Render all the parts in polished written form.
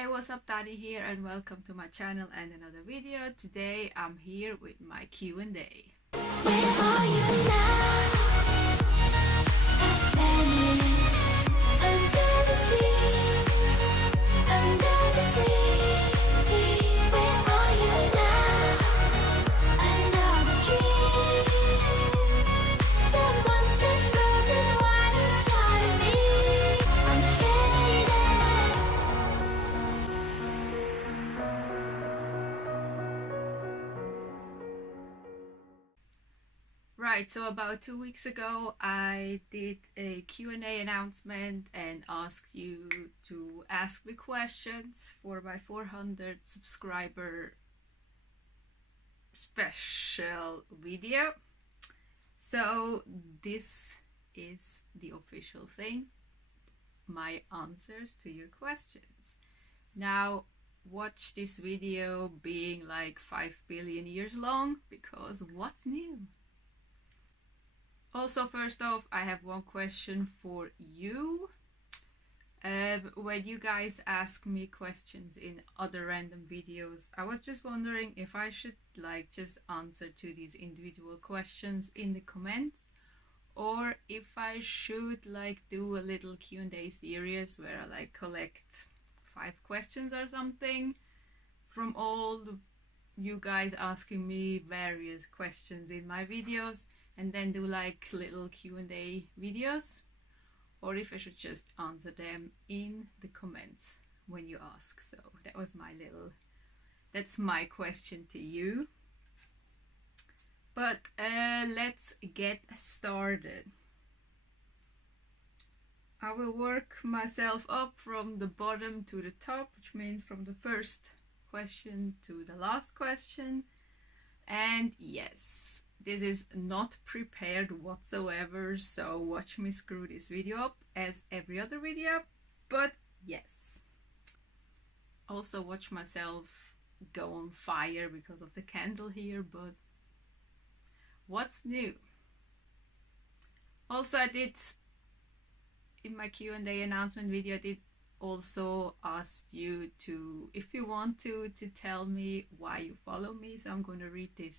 Hey, what's up, Daddy here, and welcome to my channel and another video. Today I'm here with my Q&A. Where are you now? Under the sea, under the sea. Where are you now? Another dream. The monsters running wild inside of me. I'm fading. Right, so about 2 weeks ago I did a Q&A announcement and asked you to ask me questions for my 400 subscriber special video. So this is the official thing, my answers to your questions. Now watch this video being like 5 billion years long, because what's new? Also, first off, I have one question for you. When you guys ask me questions in other random videos, I was just wondering if I should just answer to these individual questions in the comments, or if I should do a little Q&A series where I collect 5 questions or something from all you guys asking me various questions in my videos, and then do little Q&A videos, or if I should just answer them in the comments when you ask. So that's my question to you. But let's get started. I will work myself up from the bottom to the top, which means from the first question to the last question. And yes, this is not prepared whatsoever, so watch me screw this video up as every other video, but yes. Also watch myself go on fire because of the candle here, but what's new? Also, I did, in my Q&A announcement video, I did also ask you to, if you want to tell me why you follow me, so I'm going to read the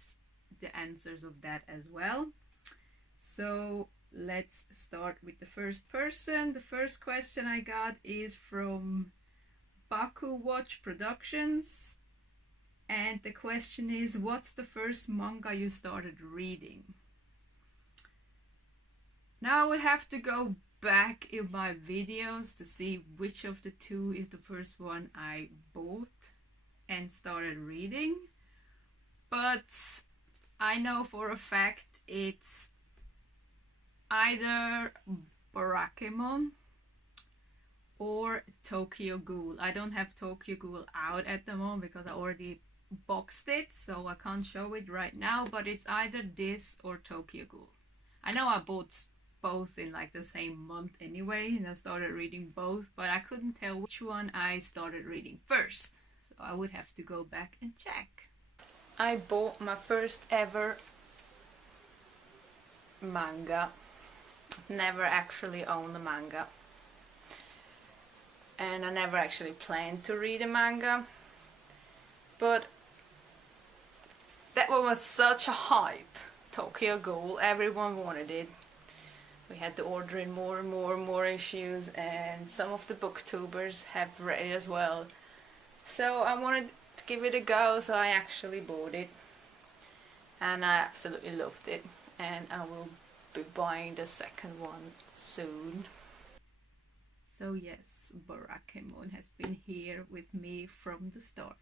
answers of that as well. So let's start with the first person. The first question I got is from BakuWatch Productions, and the question is, what's the first manga you started reading? Now I would have to go back in my videos to see which of the two is the first one I bought and started reading, but I know for a fact it's either Barakamon or Tokyo Ghoul. I don't have Tokyo Ghoul out at the moment because I already boxed it, so I can't show it right now, but it's either this or Tokyo Ghoul. I know I bought both in the same month anyway, and I started reading both, but I couldn't tell which one I started reading first, so I would have to go back and check. I bought my first ever manga. Never actually owned a manga, and I never actually planned to read a manga, but that one was such a hype. Tokyo Ghoul, everyone wanted it. We had to order in more and more issues, and some of the booktubers have read it as well. So I wanted to give it a go, so I actually bought it. And I absolutely loved it. And I will be buying the second one soon. So yes, Barakamon has been here with me from the start.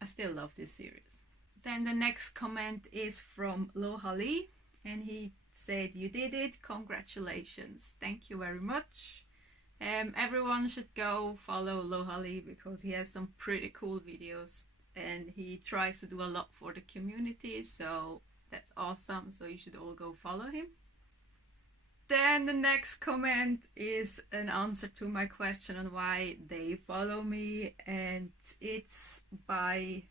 I still love this series. Then the next comment is from Lohali. And he said, "You did it, congratulations." Thank you very much. Everyone should go follow Lohali because he has some pretty cool videos and he tries to do a lot for the community, so that's awesome. So you should all go follow him. Then the next comment is an answer to my question on why they follow me, and it's by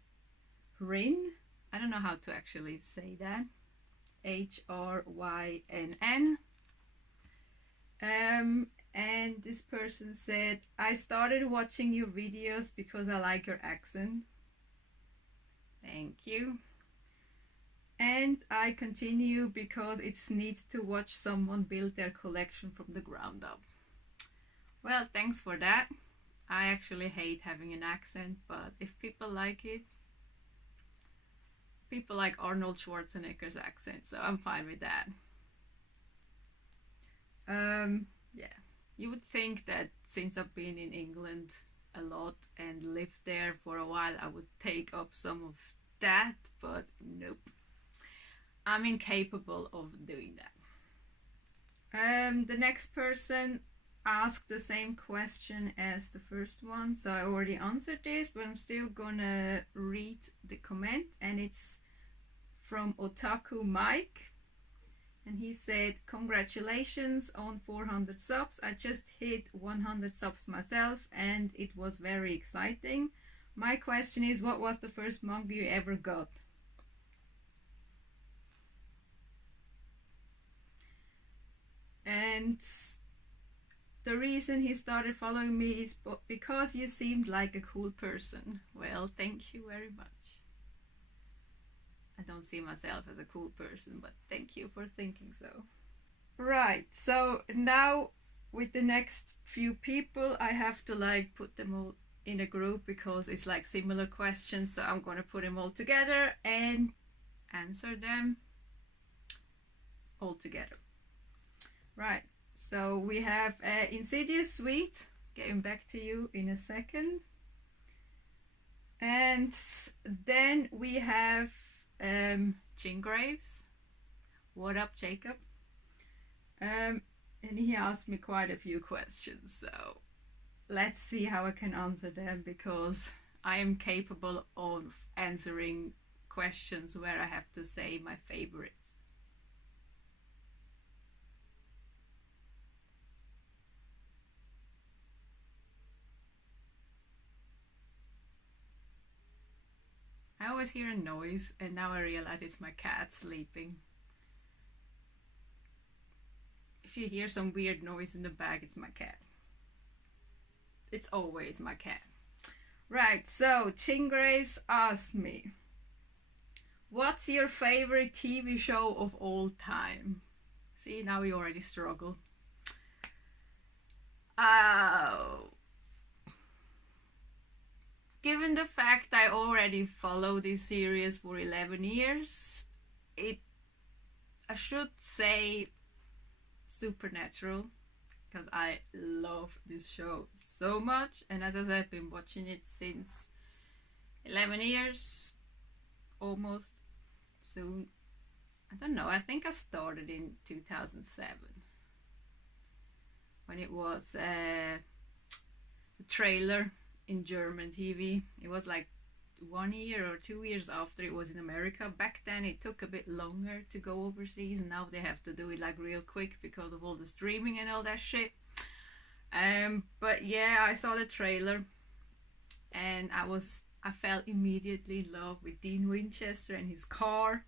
hrynn. I don't know how to actually say that. HRYNN. and this person said, I started watching your videos because I like your accent. Thank you. And I continue because it's neat to watch someone build their collection from the ground up. Well, thanks for that. I actually hate having an accent, but if people like it, people like Arnold Schwarzenegger's accent, so I'm fine with that. Yeah, you would think that since I've been in England a lot and lived there for a while, I would take up some of that, but nope. I'm incapable of doing that. The next person asked the same question as the first one, so I already answered this, but I'm still gonna read the comment, and it's from Otaku Mike, and he said, congratulations on 400 subs. I just hit 100 subs myself and it was very exciting. My question is, what was the first manga you ever got? And the reason he started following me is because you seemed like a cool person. Well, thank you very much. I don't see myself as a cool person, but thank you for thinking so. Right, so now with the next few people, I have to like put them all in a group because it's like similar questions, so I'm gonna put them all together and answer them all together. Right, so we have InsidiousSwede, getting back to you in a second. And then we have Jingraves. What up, Jacob? And he asked me quite a few questions, so let's see how I can answer them, because I am capable of answering questions where I have to say my favorites. I always hear a noise, and now I realize it's my cat sleeping. If you hear some weird noise in the back, it's my cat. It's always my cat. Right, so Jingraves asked me, what's your favorite TV show of all time? See, now you already struggle. Given the fact I already follow this series for 11 years, I should say Supernatural, because I love this show so much, and as I said, I've been watching it since 11 years, almost, soon. I don't know, I think I started in 2007, when it was the trailer in German TV. It was like 1 year or 2 years after it was in America. Back then it took a bit longer to go overseas, and now they have to do it like real quick because of all the streaming and all that shit. But yeah, I saw the trailer and I fell immediately in love with Dean Winchester and his car.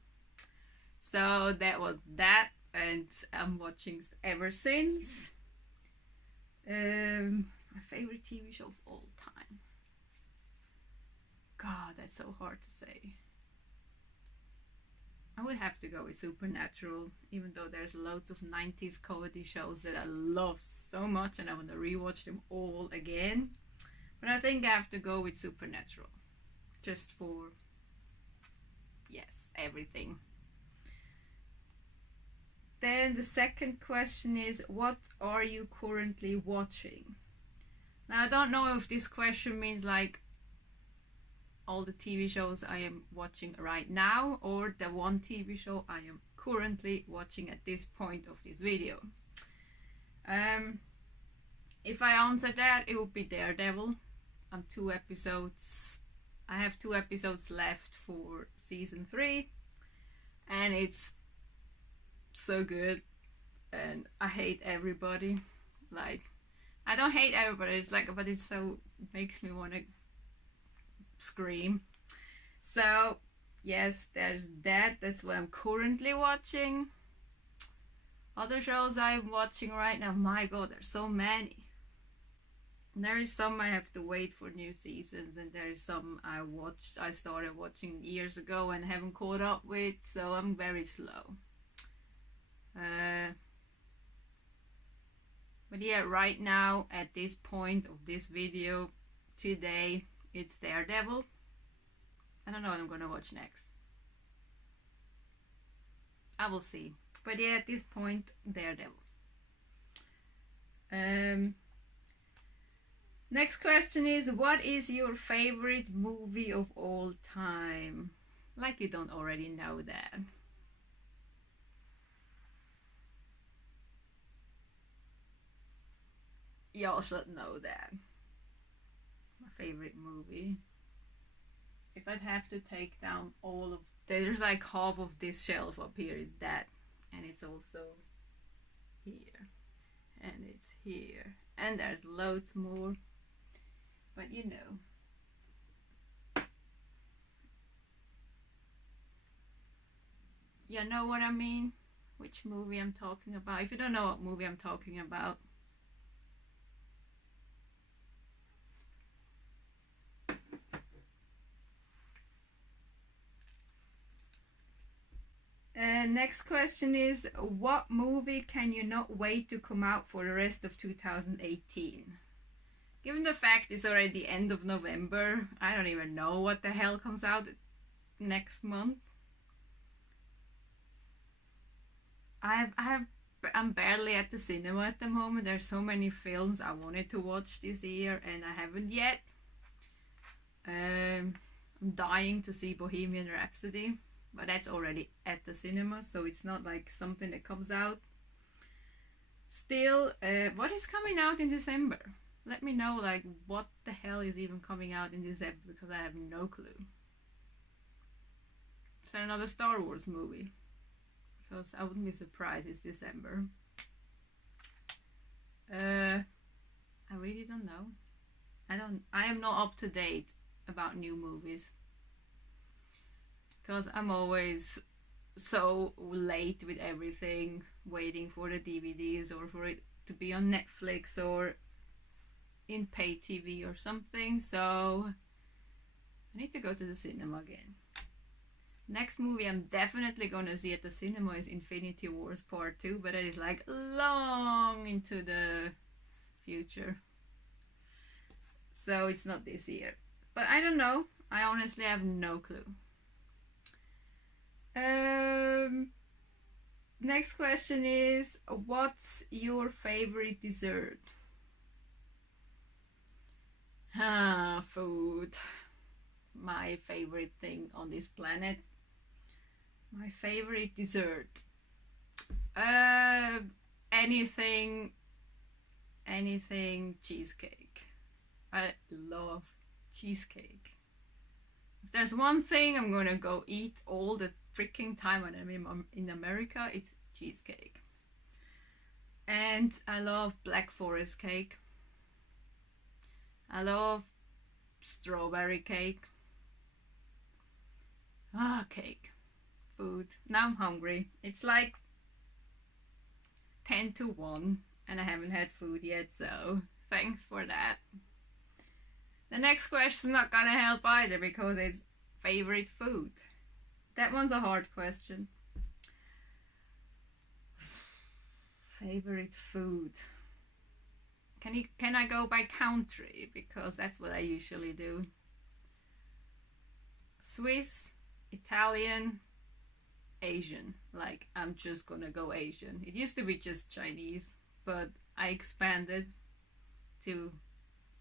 So that was that, and I'm watching ever since. My favorite TV show of all time. God, that's so hard to say. I would have to go with Supernatural, even though there's loads of 90s comedy shows that I love so much and I want to rewatch them all again. But I think I have to go with Supernatural. Just for, yes, everything. Then the second question is, what are you currently watching? Now, I don't know if this question means like all the TV shows I am watching right now, or the one TV show I am currently watching at this point of this video. If I answer that, it would be Daredevil. I'm 2 episodes. I have 2 episodes left for season 3, and it's so good. And I hate everybody. Like, I don't hate everybody. It's like, but it so makes me want to scream. So yes, there's that. That's what I'm currently watching. Other shows I'm watching right now, my god, there's so many. There is some I have to wait for new seasons, and there is some I started watching years ago and haven't caught up with, so I'm very slow. But yeah, right now, at this point of this video, today, it's Daredevil. I don't know what I'm gonna watch next. I will see. But yeah, at this point, Daredevil. Next question is, what is your favorite movie of all time? Like you don't already know that. Y'all should know that. My favorite movie. If I'd have to take down all of... There's like half of this shelf up here is that. And it's also here. And it's here. And there's loads more. But you know. You know what I mean? Which movie I'm talking about. If you don't know what movie I'm talking about, next question is, what movie can you not wait to come out for the rest of 2018? Given the fact it's already the end of November, I don't even know what the hell comes out next month. I'm barely at the cinema at the moment. There's so many films I wanted to watch this year and I haven't yet. I'm dying to see Bohemian Rhapsody, but that's already at the cinema, so it's not like something that comes out. Still, what is coming out in December? Let me know, like, what the hell is even coming out in December, because I have no clue. Is there another Star Wars movie? Because I wouldn't be surprised it's December. I really don't know. I am not up to date about new movies. Because I'm always so late with everything, waiting for the DVDs or for it to be on Netflix or in pay TV or something, so I need to go to the cinema again. Next movie I'm definitely gonna see at the cinema is Infinity Wars Part 2, but that is like long into the future. So it's not this year. But I don't know. I honestly have no clue. Next question is, what's your favorite dessert? Food. My favorite thing on this planet. My favorite dessert. Anything cheesecake. I love cheesecake. If there's one thing I'm gonna go eat all the freaking time when I'm in America, it's cheesecake. And I love Black Forest cake. I love strawberry cake. Cake. Food. Now I'm hungry. It's like 10 to 1 and I haven't had food yet, so thanks for that. The next question's not gonna help either because it's favorite food. That one's a hard question. Favorite food. Can I go by country? Because that's what I usually do. Swiss, Italian, Asian. Like, I'm just gonna go Asian. It used to be just Chinese, but I expanded to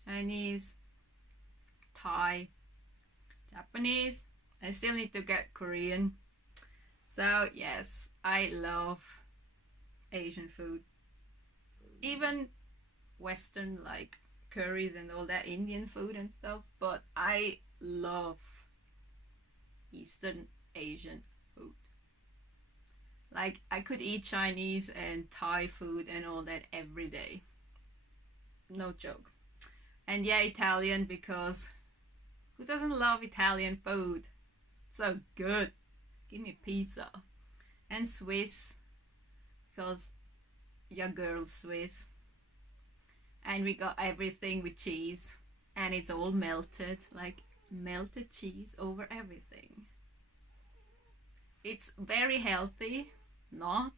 Chinese, Thai, Japanese. I still need to get Korean. So yes, I love Asian food. Even Western, like curries and all that, Indian food and stuff, but I love Eastern Asian food. Like, I could eat Chinese and Thai food and all that every day. No joke. And yeah, Italian, because who doesn't love Italian food? So good. Give me pizza. And Swiss, because your girl Swiss, and we got everything with cheese, and it's all melted, like melted cheese over everything. It's very healthy, not,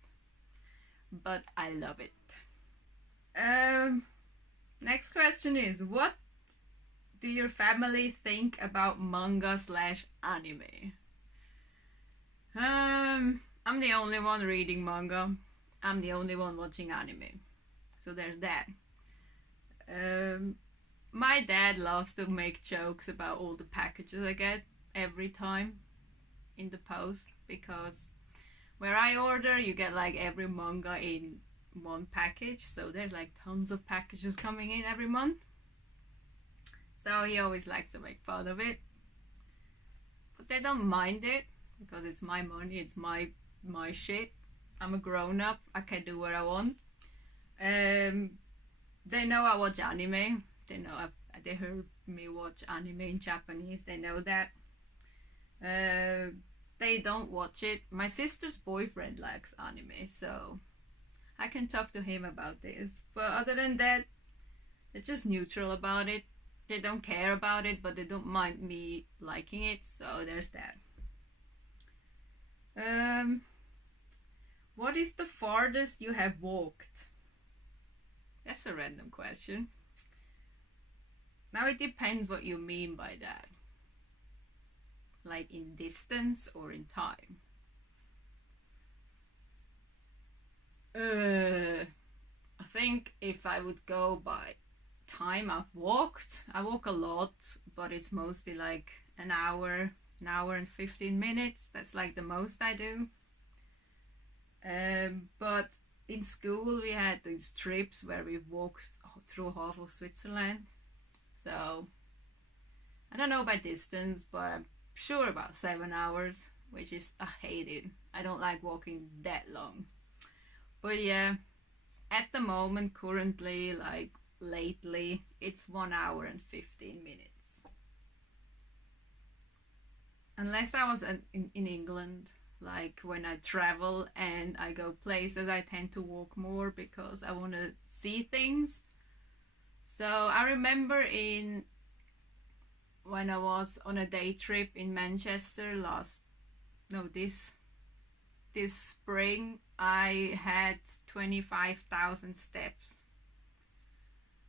but I love it. Next question is, what do your family think about manga / anime? I'm the only one reading manga. I'm the only one watching anime. So there's that. My dad loves to make jokes about all the packages I get every time in the post, because where I order, you get like every manga in one package, so there's like tons of packages coming in every month. So he always likes to make fun of it, but they don't mind it because it's my money, it's my shit. I'm a grown up, I can do what I want. They know I watch anime. They know they heard me watch anime in Japanese. They know that. They don't watch it. My sister's boyfriend likes anime, so I can talk to him about this. But other than that, they're just neutral about it. They don't care about it, but they don't mind me liking it, so there's that. What is the farthest you have walked? That's a random question. Now it depends what you mean by that. Like in distance or in time. I think if I would go by time I've walked, I walk a lot, but it's mostly like an hour and 15 minutes. That's like the most I do. But in school we had these trips where we walked through half of Switzerland. So I don't know by distance, but I'm sure about 7 hours, which is, I hate it. I don't like walking that long. But yeah, at the moment, currently, like lately, it's 1 hour and 15 minutes. Unless I was in England, like when I travel and I go places, I tend to walk more because I want to see things. So I remember when I was on a day trip in Manchester this spring, I had 25,000 steps.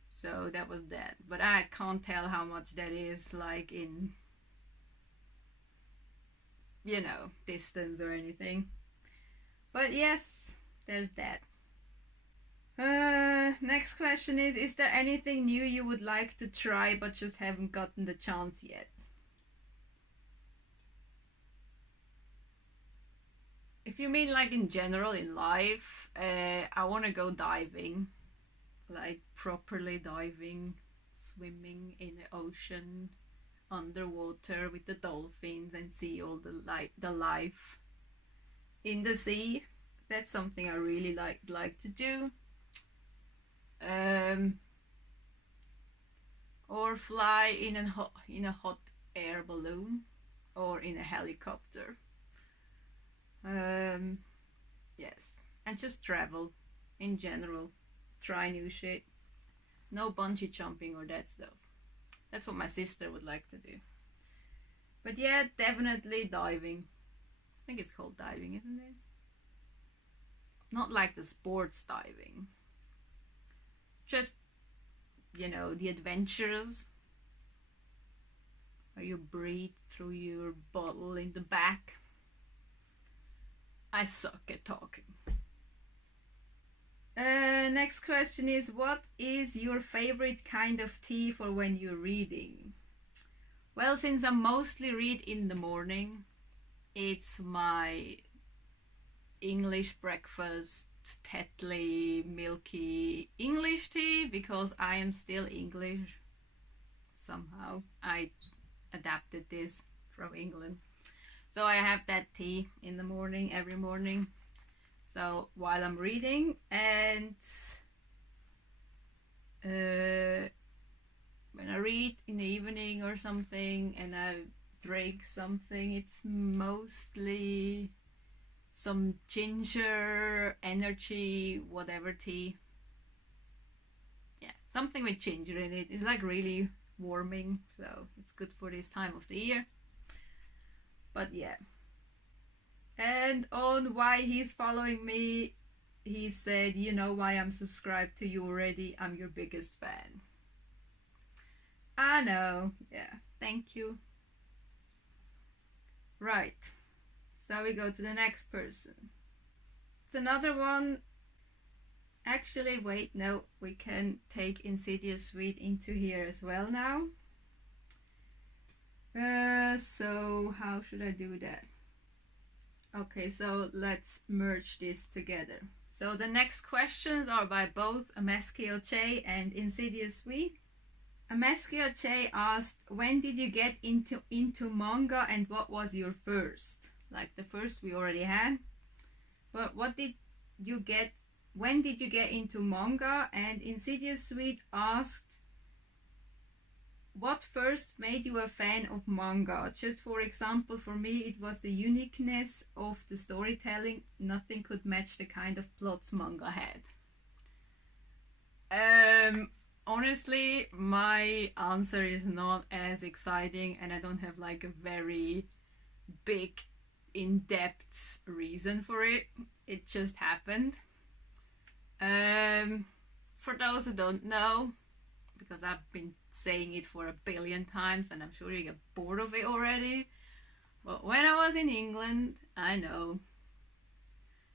So that was that. But I can't tell how much that is, like in, distance or anything. But yes, there's that. Next question is there anything new you would like to try but just haven't gotten the chance yet? If you mean like in general in life, I want to go diving, like properly diving, swimming in the ocean, underwater with the dolphins, and see all the life in the sea. That's something I really like to do. Or fly in a hot air balloon or in a helicopter. Yes, and just travel in general, try new shit. No bungee jumping or that stuff. That's what my sister would like to do. But yeah, definitely diving. I think it's called diving, isn't it? Not like the sports diving. Just, the adventures where you breathe through your bottle in the back. I suck at talking. Next question is, what is your favorite kind of tea for when you're reading? Well, since I mostly read in the morning, it's my English breakfast Tetley milky English tea, because I am still English somehow. I adapted this from England. So I have that tea in the morning, every morning. So while I'm reading, and when I read in the evening or something and I drink something, it's mostly some ginger energy, whatever tea. Yeah, something with ginger in it. It's like really warming, so it's good for this time of the year. But yeah. And on why he's following me, he said, you know why I'm subscribed to you already. I'm your biggest fan. I know. Yeah, thank you. Right. So we go to the next person. It's another one. Actually, wait, no, we can take InsidiousSwede into here as well now. So how should I do that? Okay, so let's merge this together. So the next questions are by both aMeskeOHJ and InsidiousSwede. aMeskeOHJ asked, when did you get into manga and what was your first? Like the first we already had. But what did you get, when did you get into manga? And InsidiousSwede asked, what first made you a fan of manga? Just for example, for me it was the uniqueness of the storytelling. Nothing could match the kind of plots manga had. Honestly, my answer is not as exciting and I don't have like a very big in-depth reason for it. It just happened. For those who don't know, because I've been saying it for a billion times and I'm sure you get bored of it already, but when I was in England, I know,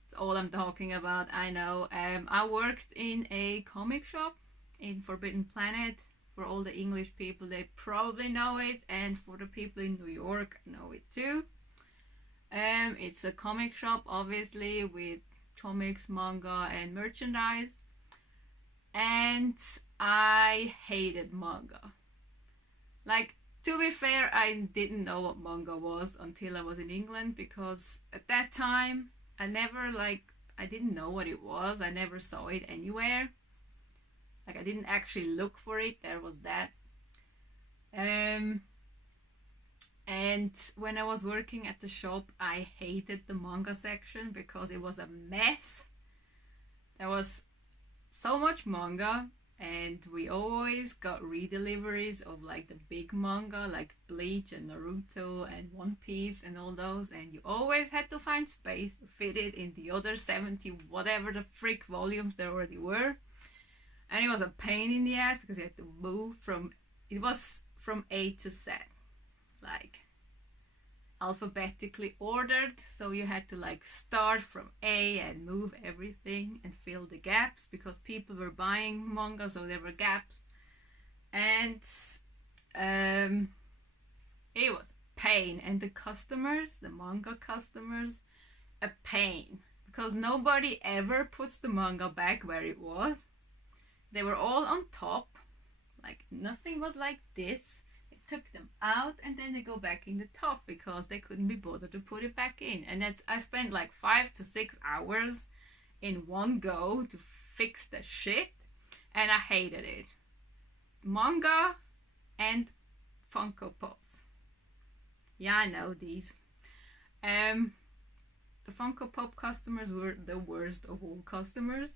it's all I'm talking about, I know, I worked in a comic shop in Forbidden Planet. For all the English people, they probably know it, and for the people in New York, know it too. It's a comic shop, obviously, with comics, manga, and merchandise. And I hated manga. Like, to be fair, I didn't know what manga was until I was in England, because at that time, I didn't know what it was. I never saw it anywhere. Like, I didn't actually look for it. There was that. And when I was working at the shop, I hated the manga section because it was a mess. There was so much manga, and we always got redeliveries of like the big manga like Bleach and Naruto and One Piece and all those, and you always had to find space to fit it in the other 70 whatever the frick volumes there already were. And it was a pain in the ass because you had to move it was from A to Z, like alphabetically ordered, so you had to like start from A and move everything and fill the gaps because people were buying manga, so there were gaps. And it was a pain, and the manga customers, a pain, because nobody ever puts the manga back where it was. They were all on top, like nothing was like this. They took them out and then they go back in the top because they couldn't be bothered to put it back in. And I spent like 5 to 6 hours in one go to fix the shit, and I hated it. Manga and Funko Pops. Yeah, I know these. The Funko Pop customers were the worst of all customers.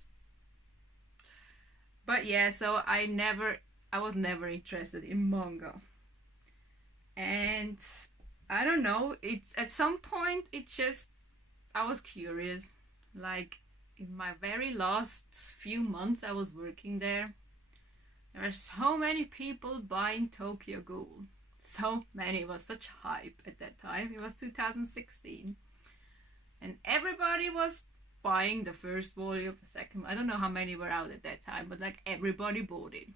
But yeah, so I was never interested in manga. And I don't know, it's at some point I was curious. Like in my very last few months I was working there were so many people buying Tokyo Ghoul. So many, it was such hype at that time. It was 2016. And everybody was buying the first volume, the second. I don't know how many were out at that time, but like everybody bought it.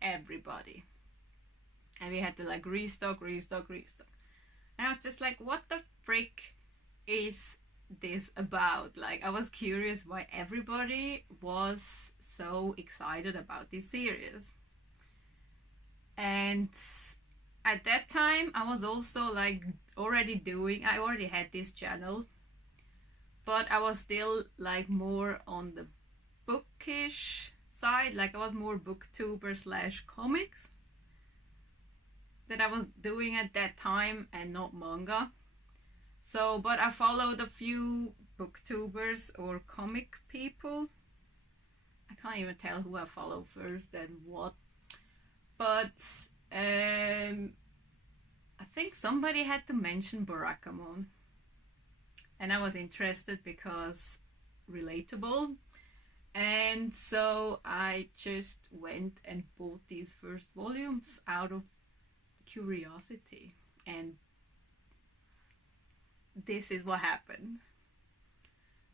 Everybody. And we had to like restock. And I was just like, what the frick is this about? Like, I was curious why everybody was so excited about this series. And at that time, I was also like I already had this channel, but I was still like more on the bookish side. Like I was more booktuber / comics that I was doing at that time and not manga. So, but I followed a few booktubers or comic people. I can't even tell who I follow first and what, but I think somebody had to mention Barakamon, and I was interested because relatable, and so I just went and bought these first volumes out of curiosity, and this is what happened.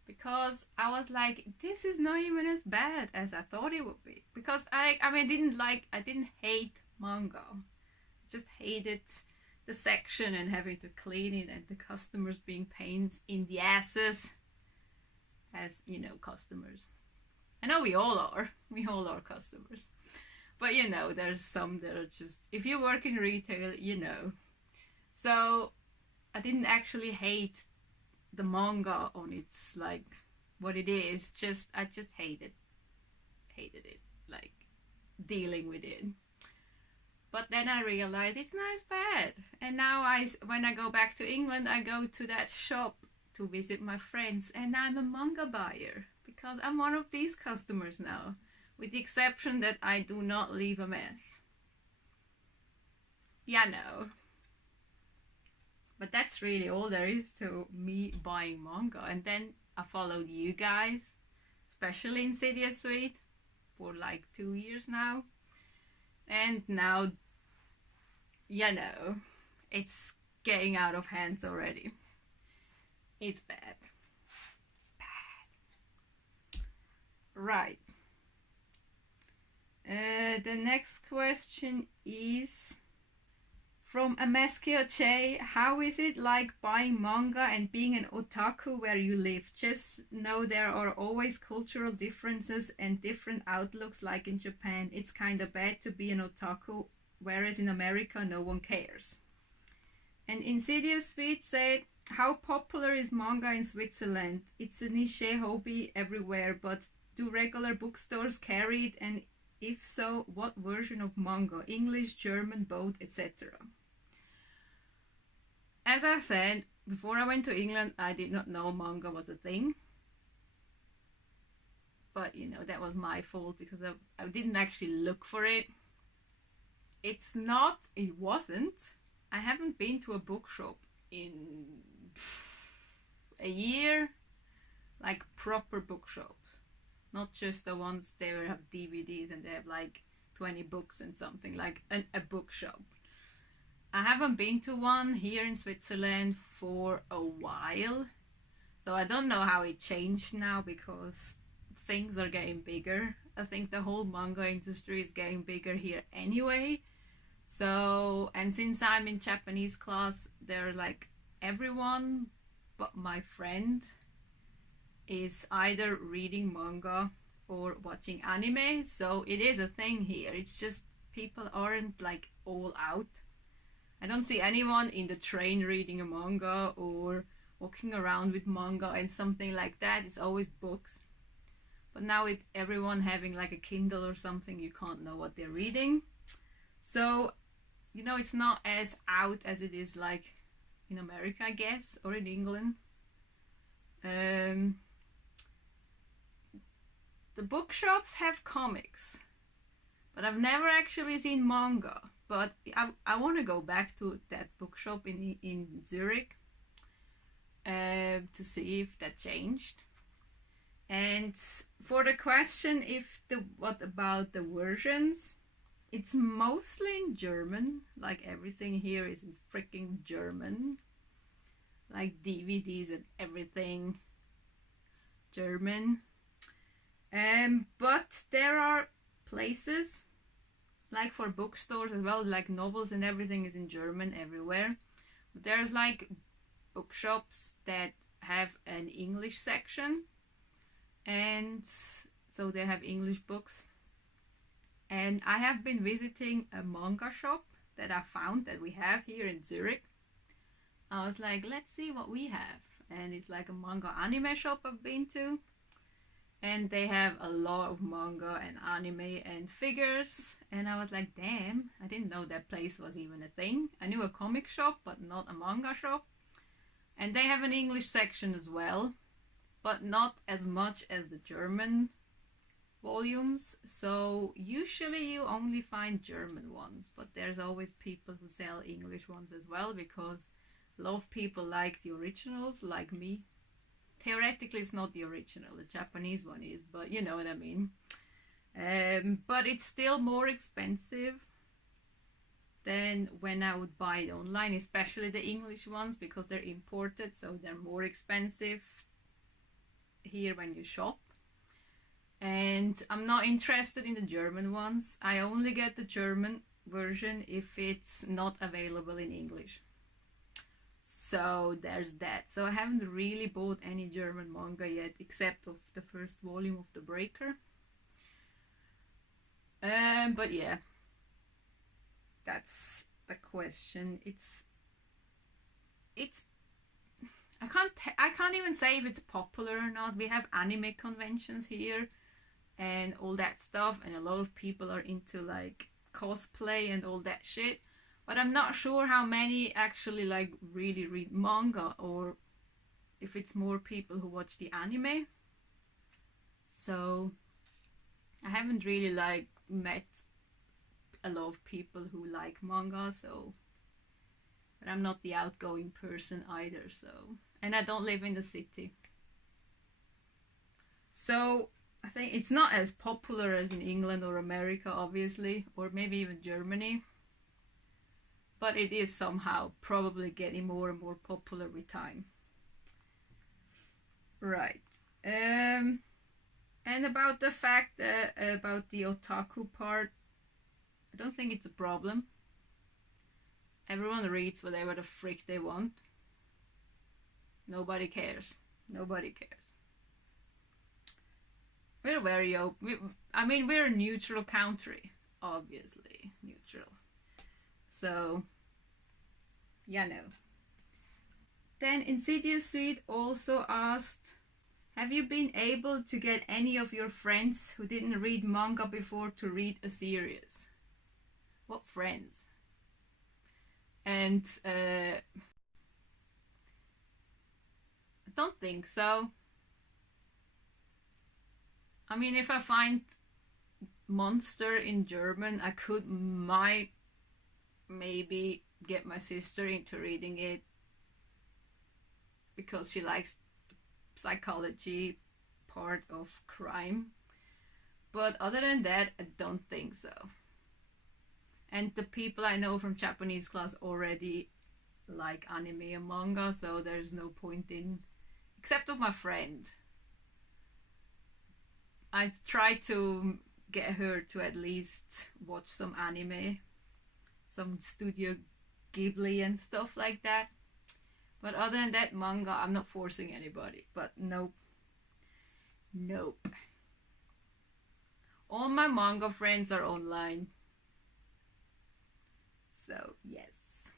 Because I was like, this is not even as bad as I thought it would be. Because I didn't hate manga. I just hated the section and having to clean it and the customers being pains in the asses. As, you know, customers. I know we all are. We all are customers. But, you know, there's some that are just, if you work in retail, you know. So, I didn't actually hate the manga on its, like, what it is. I just hated it, like, dealing with it. But then I realized it's not as bad. And now when I go back to England, I go to that shop to visit my friends, and I'm a manga buyer because I'm one of these customers now, with the exception that I do not leave a mess. Yeah, no. But that's really all there is to me buying manga. And then I followed you guys, especially InsidiousSwede, for like 2 years now. And now, you know, it's getting out of hands already. It's bad. Bad. Right. The next question is from aMeskeOHJ. How is it like buying manga and being an otaku where you live? Just know there are always cultural differences and different outlooks, like in Japan. It's kind of bad to be an otaku, whereas in America no one cares. And InsidiousSwede said, how popular is manga in Switzerland? It's a niche hobby everywhere, but do regular bookstores carry it? And if so, what version of manga? English, German, both, etc. As I said, before I went to England, I did not know manga was a thing. But, you know, that was my fault because I didn't actually look for it. It wasn't. I haven't been to a bookshop in a year, like proper bookshops. Not just the ones they have DVDs and they have like 20 books and something, like a bookshop. I haven't been to one here in Switzerland for a while. So I don't know how it changed now because things are getting bigger. I think the whole manga industry is getting bigger here anyway. So, and since I'm in Japanese class, they're like everyone but my friend is either reading manga or watching anime, so it is a thing here. It's just people aren't like all out. I don't see anyone in the train reading a manga or walking around with manga and something like that. It's always books. But now with everyone having like a Kindle or something, you can't know what they're reading. So, you know, it's not as out as it is like in America, I guess, or in England. The bookshops have comics, but I've never actually seen manga. But I want to go back to that bookshop in Zurich to see if that changed. And for the question, what about the versions? It's mostly in German. Like everything here is in freaking German. Like DVDs and everything German. But there are places, like for bookstores as well, like novels and everything is in German everywhere. But there's like bookshops that have an English section, and so they have English books. And I have been visiting a manga shop that I found that we have here in Zurich. I was like, let's see what we have. And it's like a manga anime shop I've been to. And they have a lot of manga and anime and figures. And I was like, damn, I didn't know that place was even a thing. I knew a comic shop, but not a manga shop. And they have an English section as well. but not as much as the German volumes. So usually you only find German ones, but there's always people who sell English ones as well, because a lot of people like the originals, like me. Theoretically it's not the original, the Japanese one is, but you know what I mean. But it's still more expensive than when I would buy it online, especially the English ones, because they're imported, so they're more expensive here when you shop. And I'm not interested in the German ones. I only get the German version if it's not available in English. So there's that. So I haven't really bought any German manga yet, except of the first volume of The Breaker. But yeah, that's the question. It's I can't even say if it's popular or not. We have anime conventions here and all that stuff, and a lot of people are into like cosplay and all that shit, but I'm not sure how many actually like really read manga, or if it's more people who watch the anime. So I haven't really like met a lot of people who like manga, so, but I'm not the outgoing person either, so, and I don't live in the city, so I think it's not as popular as in England or America, obviously, or maybe even Germany, but it is somehow probably getting more and more popular with time. Right. And about the fact about the otaku part, I don't think it's a problem. Everyone reads whatever the frick they want. Nobody cares. Nobody cares. We're very open. I mean, we're a neutral country, obviously. Neutral. So, yeah, no. Then InsidiousSwede also asked, have you been able to get any of your friends who didn't read manga before to read a series? What friends? And I don't think so. I mean, if I find Monster in German, I might maybe get my sister into reading it, because she likes the psychology part of crime. But other than that, I don't think so. And the people I know from Japanese class already like anime and manga, so there's no point in, except of my friend. I tried to get her to at least watch some anime, some Studio Ghibli and stuff like that. But other than that, manga, I'm not forcing anybody. But nope. Nope. All my manga friends are online. So, yes.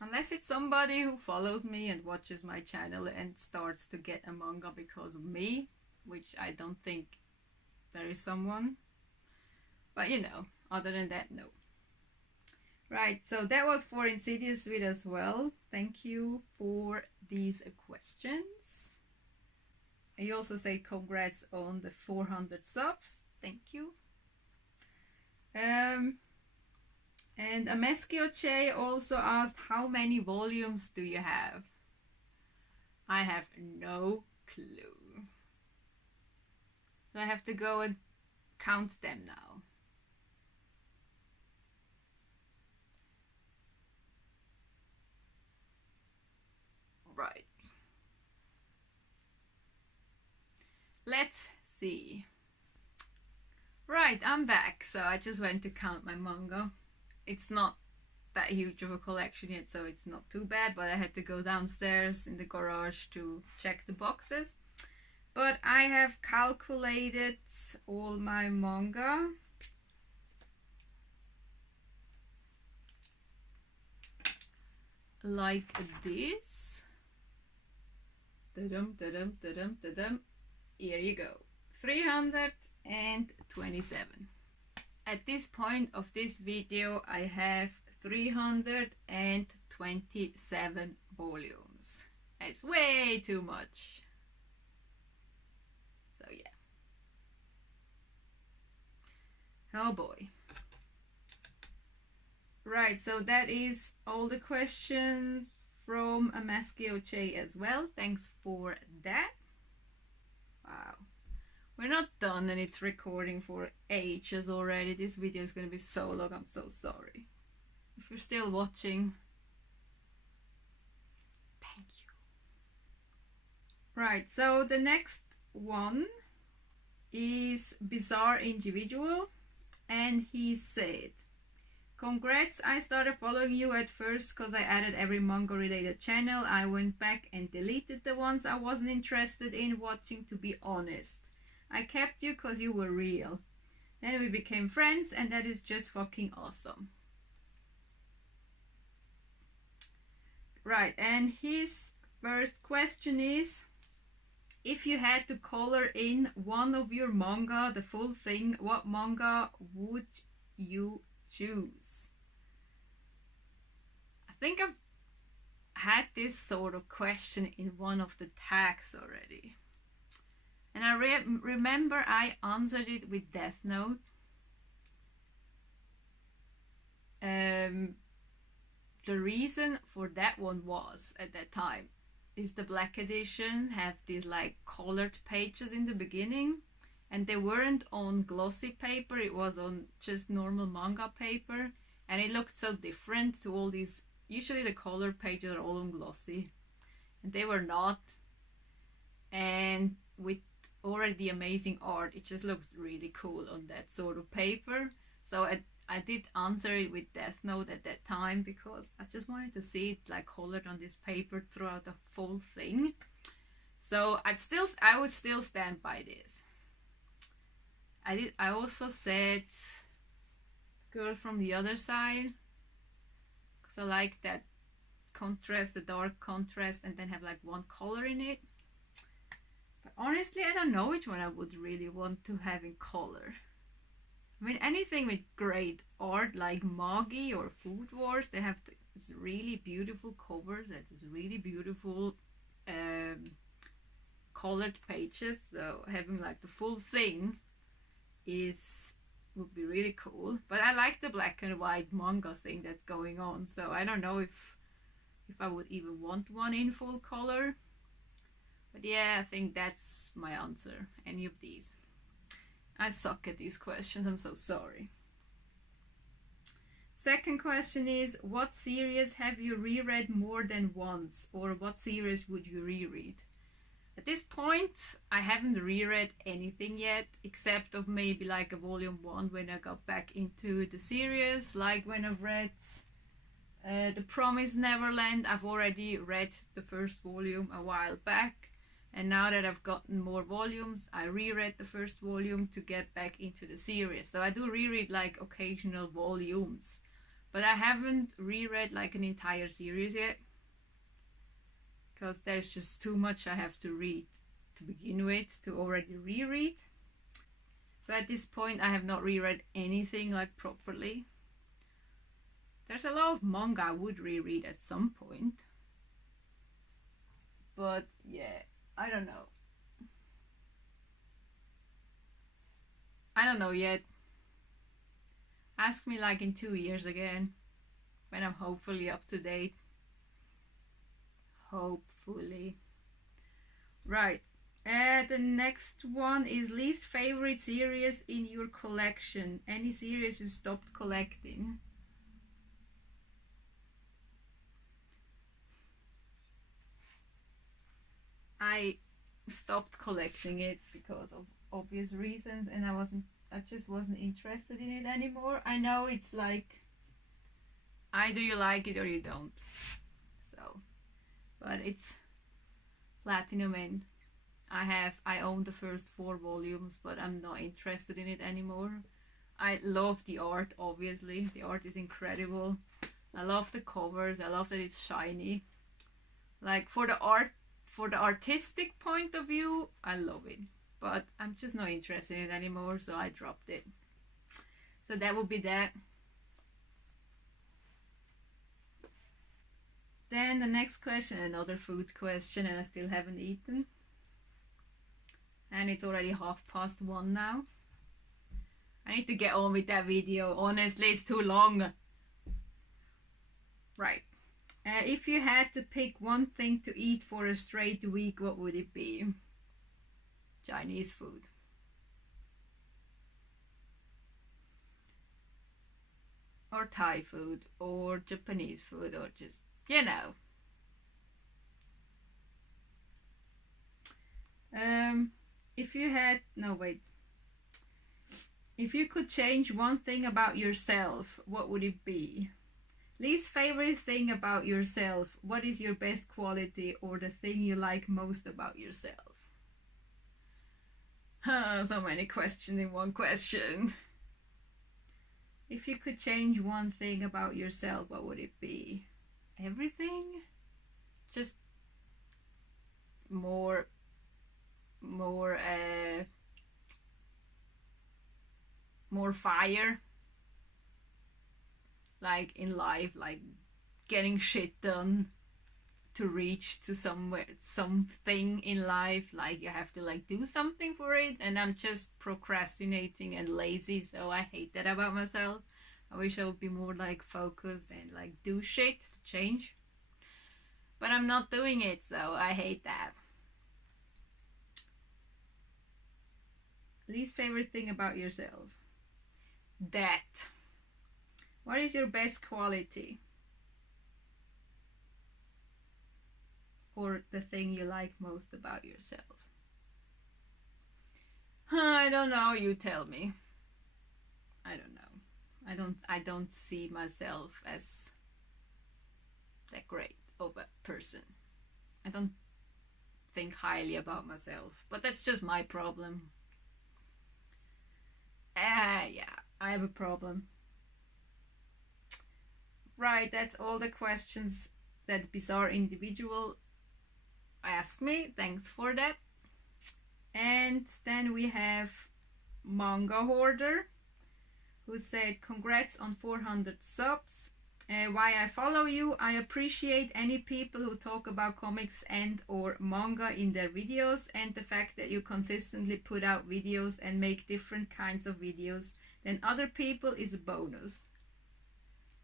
Unless it's somebody who follows me and watches my channel and starts to get a manga because of me, which I don't think there is someone. But you know, other than that, no. Right, so that was for InsidiousSwede as well. Thank you for these questions. And you also say congrats on the 400 subs. Thank you. And aMeskeOHJ also asked, how many volumes do you have? I have no clue. So I have to go and count them now. Right. Let's see. Right, I'm back. So I just went to count my manga. It's not that huge of a collection yet, so it's not too bad, but I had to go downstairs in the garage to check the boxes. But I have calculated all my manga. Like this. Da-dum, da-dum, da-dum, da-dum. Here you go. 327. At this point of this video, I have 327 volumes. It's way too much. So yeah. Oh boy. Right, so that is all the questions from aMeskeOHJ as well. Thanks for that. Wow. We're not done and it's recording for ages already. This video is going to be so long. I'm so sorry. If you're still watching, thank you. Right, so the next one is Bizarre Individual, and he said, congrats, I started following you at first because I added every manga related channel. I went back and deleted the ones I wasn't interested in watching, to be honest. I kept you because you were real. Then we became friends and that is just fucking awesome. Right, and his first question is, if you had to color in one of your manga, the full thing, what manga would you choose? I think I've had this sort of question in one of the tags already. And I remember I answered it with Death Note. The reason for that one was, at that time, is the black edition have these like colored pages in the beginning, and they weren't on glossy paper, it was on just normal manga paper, and it looked so different to all these. Usually the color pages are all on glossy, and they were not. And with already amazing art, it just looked really cool on that sort of paper. So I did answer it with Death Note at that time because I just wanted to see it like colored on this paper throughout the full thing. So I would still stand by this. I also said Girl from the Other Side because I like that contrast, the dark contrast, and then have like one color in it. But honestly, I don't know which one I would really want to have in color. I mean, anything with great art like Magi or Food Wars, they have these really beautiful covers and these really beautiful colored pages. So having like the full thing would be really cool. But I like the black and white manga thing that's going on. So I don't know if I would even want one in full color. But yeah, I think that's my answer. Any of these. I suck at these questions, I'm so sorry. Second question is, what series have you reread more than once, or what series would you reread? At this point, I haven't reread anything yet, except of maybe like a volume 1 when I got back into the series, like when I've read The Promised Neverland. I've already read the first volume a while back. And now that I've gotten more volumes, I reread the first volume to get back into the series. So I do reread like occasional volumes. But I haven't reread like an entire series yet. Because there's just too much I have to read to begin with to already reread. So at this point I have not reread anything like properly. There's a lot of manga I would reread at some point. But yeah. I don't know. I don't know yet. Ask me like in 2 years again, when I'm hopefully up to date. Hopefully. Right. The next one is least favorite series in your collection. Any series you stopped collecting? I stopped collecting it because of obvious reasons, and I just wasn't interested in it anymore. I know it's like either you like it or you don't. So, but it's platinum, and I own the first 4 volumes, but I'm not interested in it anymore. I love the art, obviously. The art is incredible. I love the covers. I love that it's shiny. Like for the artistic point of view, I love it, but I'm just not interested in it anymore, so I dropped it. So that would be that. Then the next question, another food question, and I still haven't eaten. and it's already 1:30 now. I need to get on with that video. Honestly, it's too long. Right. If you had to pick one thing to eat for a straight week, what would it be? Chinese food. Or Thai food, or Japanese food, or just, you know. If you had, no wait. If you could change one thing about yourself, what would it be? Least favorite thing about yourself. What is your best quality or the thing you like most about yourself? So many questions in one question. If you could change one thing about yourself, what would it be? Everything? Just more fire, like in life, like getting shit done to reach to something in life, like you have to like do something for it, and I'm just procrastinating and lazy, so I hate that about myself. I wish I would be more like focused and like do shit to change, but I'm not doing it, so I hate that. Least favorite thing about yourself? That. What is your best quality? Or the thing you like most about yourself? I don't know, you tell me. I don't know. I don't see myself as that great of a person. I don't think highly about myself, but that's just my problem. Yeah, I have a problem. Right, that's all the questions that Bizarre Individual asked me. Thanks for that. And then we have Manga Hoarder, who said, congrats on 400 subs. Why I follow you: I appreciate any people who talk about comics and or manga in their videos, and the fact that you consistently put out videos and make different kinds of videos than other people is a bonus.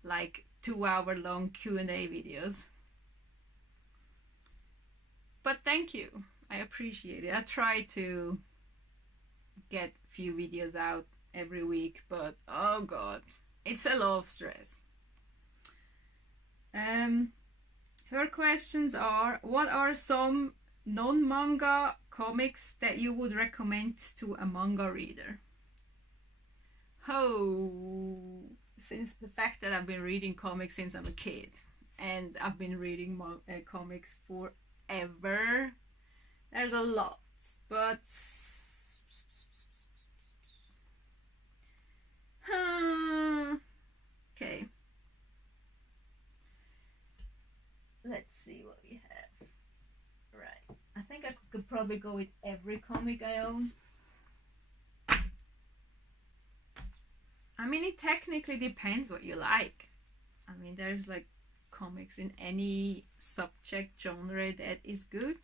Like 2-hour-long Q&A videos. But thank you, I appreciate it. I try to get a few videos out every week, but oh god, it's a lot of stress. Her questions are: what are some non-manga comics that you would recommend to a manga reader? Oh, since the fact that I've been reading comics since I'm a kid, and I've been reading comics forever, there's a lot, but okay. Let's see what we have. Right. I think I could probably go with every comic I own. I mean, it technically depends what you like. I mean, there's like comics in any subject genre that is good.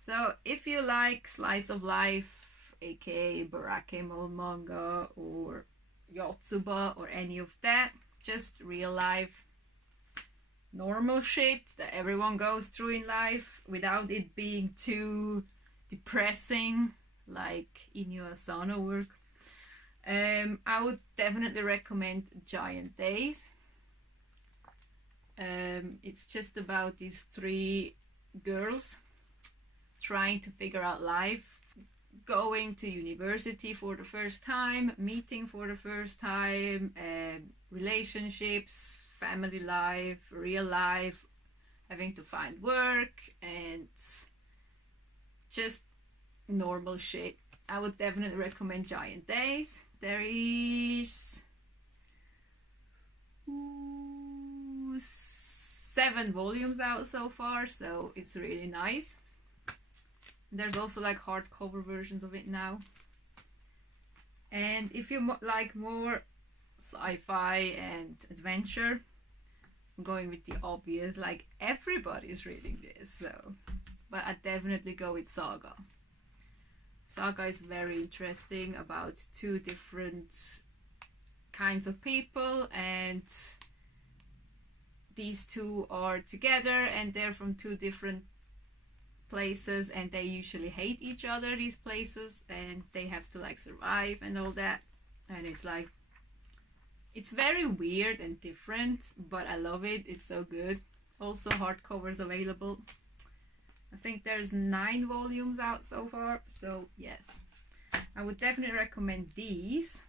So if you like slice of life, aka Barakemon manga or Yotsuba or any of that, just real life normal shit that everyone goes through in life without it being too depressing like Inyo Asano work, I would definitely recommend Giant Days. It's just about these 3 girls trying to figure out life, going to university for the first time, meeting for the first time, relationships, family life, real life, having to find work, and just normal shit. I would definitely recommend Giant Days. There is 7 volumes out so far, so it's really nice. There's also like hardcover versions of it now. And if you like more sci-fi and adventure, I'm going with the obvious, like everybody's reading this, so, but I definitely go with Saga. saga is very interesting about two different kinds of people, and these two are together and they're from two different places, and they usually hate each other, these places, and they have to like survive and all that. And it's like, it's very weird and different, but I love it. It's so good. Also hardcovers available. I think there's 9 volumes out so far, so yes, I would definitely recommend these.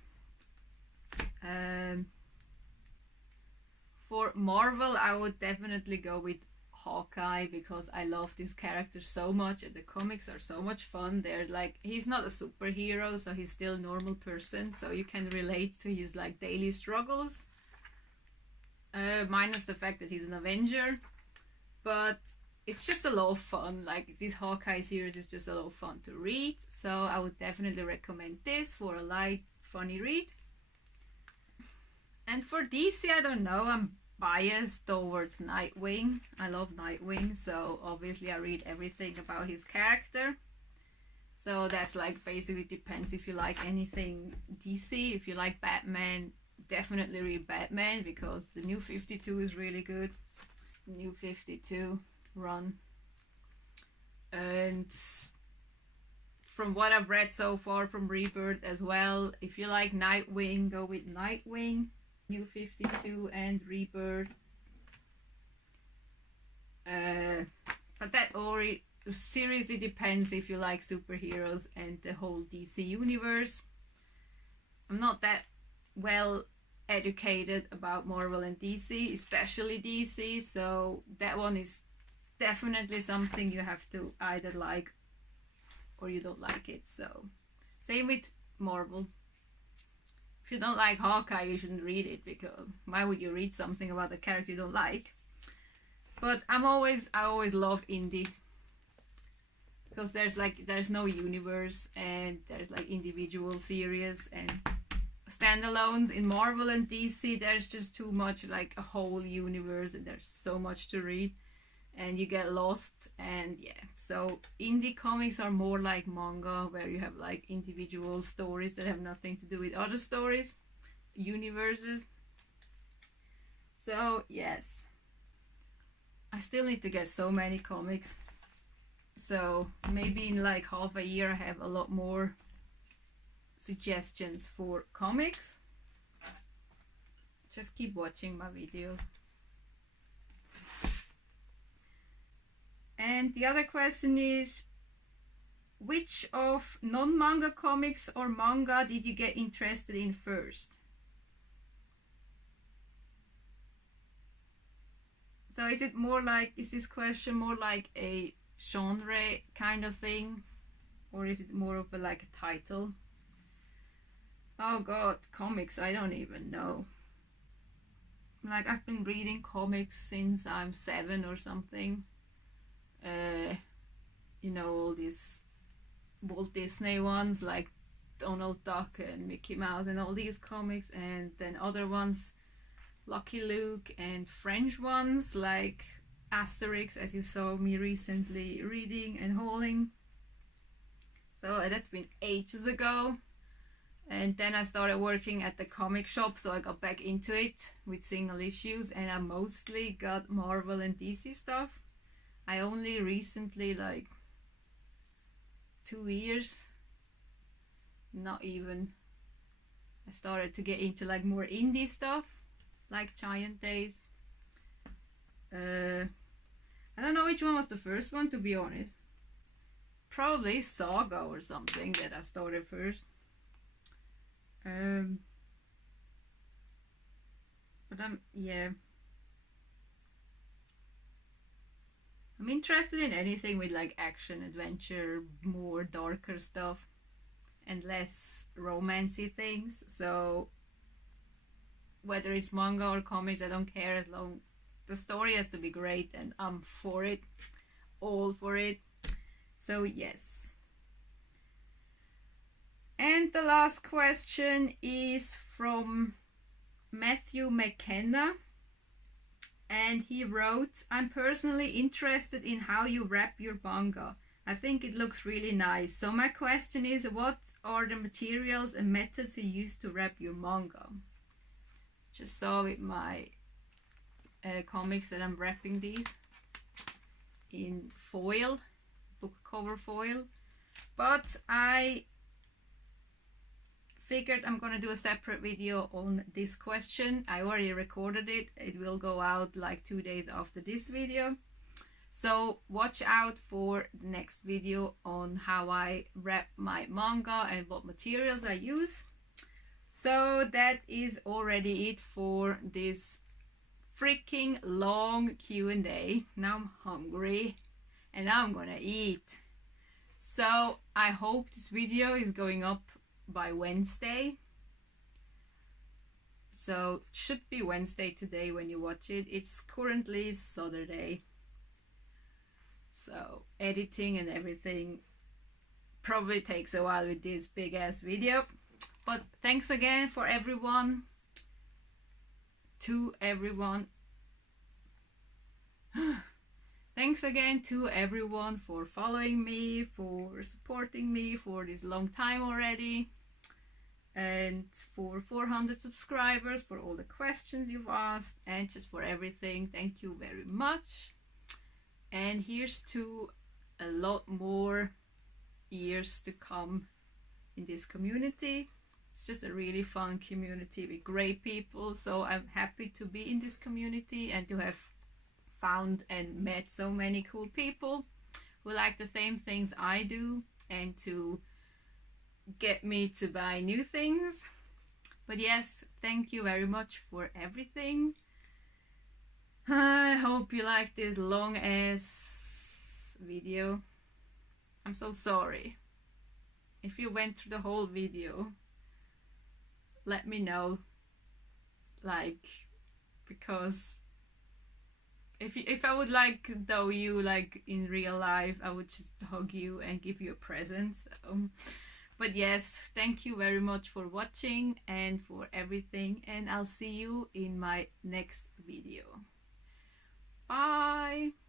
For Marvel, I would definitely go with Hawkeye, because I love this character so much and the comics are so much fun. They're like, he's not a superhero, so he's still a normal person, so you can relate to his like daily struggles, minus the fact that he's an Avenger. But it's just a lot of fun. Like, this Hawkeye series is just a lot of fun to read, so I would definitely recommend this for a light, funny read. And for DC, I don't know, I'm biased towards Nightwing. I love Nightwing, so obviously I read everything about his character. So that's like, basically depends if you like anything DC. If you like Batman, definitely read Batman, because the New 52 is really good. New 52 run. And from what I've read so far from Rebirth as well, if you like Nightwing, go with Nightwing, New 52 and Rebirth. But that already seriously depends if you like superheroes and the whole DC universe. I'm not that well educated about Marvel and DC, especially DC, so that one is definitely something you have to either like or you don't like it. So same with Marvel. If you don't like Hawkeye, you shouldn't read it, because why would you read something about a character you don't like? But I always love indie, because there's no universe, and there's like individual series and standalones. In Marvel and DC, there's just too much, like a whole universe, and there's so much to read and you get lost. And yeah, so indie comics are more like manga, where you have like individual stories that have nothing to do with other stories, universes. So yes, I still need to get so many comics, so maybe in like half a year I have a lot more suggestions for comics. Just keep watching my videos. And the other question is, which of non-manga comics or manga did you get interested in first? So is it more like, is this question more like a genre kind of thing, or is it more of a like a title? Oh god, comics, I don't even know. Like, I've been reading comics since I'm 7 or something. You know, all these Walt Disney ones like Donald Duck and Mickey Mouse and all these comics, and then other ones, Lucky Luke, and French ones like Asterix, as you saw me recently reading and hauling. So that's been ages ago. And then I started working at the comic shop, so I got back into it with single issues, and I mostly got Marvel and DC stuff. I only recently, like 2 years, not even, I started to get into like more indie stuff, like Giant Days. I don't know which one was the first one, to be honest. Probably Saga or something that I started first. But yeah, I'm interested in anything with like action, adventure, more darker stuff, and less romancy things. So whether it's manga or comics, I don't care, as long the story has to be great, and I'm for it, all for it. So yes. And the last question is from Matthew McKenna, and he wrote, I'm personally interested in how you wrap your manga. I think it looks really nice. So my question is, what are the materials and methods you use to wrap your manga? Just saw with my comics that I'm wrapping these in foil, book cover foil, but I figured I'm gonna do a separate video on this question. I already recorded it. It will go out like 2 days after this video, so watch out for the next video on how I wrap my manga and what materials I use. So that is already it for this freaking long Q&A. Now I'm hungry and now I'm gonna eat. So I hope this video is going up by Wednesday. So it should be Wednesday today when you watch it. It's currently Saturday. So editing and everything probably takes a while with this big ass video. But thanks again for everyone. Thanks again to everyone for following me, for supporting me for this long time already, and for 400 subscribers, for all the questions you've asked, and just for everything. Thank you very much. And here's to a lot more years to come in this community. It's just a really fun community with great people, so I'm happy to be in this community and to have found and met so many cool people who like the same things I do and to get me to buy new things. But yes, thank you very much for everything. I hope you liked this long ass video. I'm so sorry. If you went through the whole video, let me know, like, because if I would like know you like in real life, I would just hug you and give you a present. So, but yes, thank you very much for watching and for everything, and I'll see you in my next video. Bye.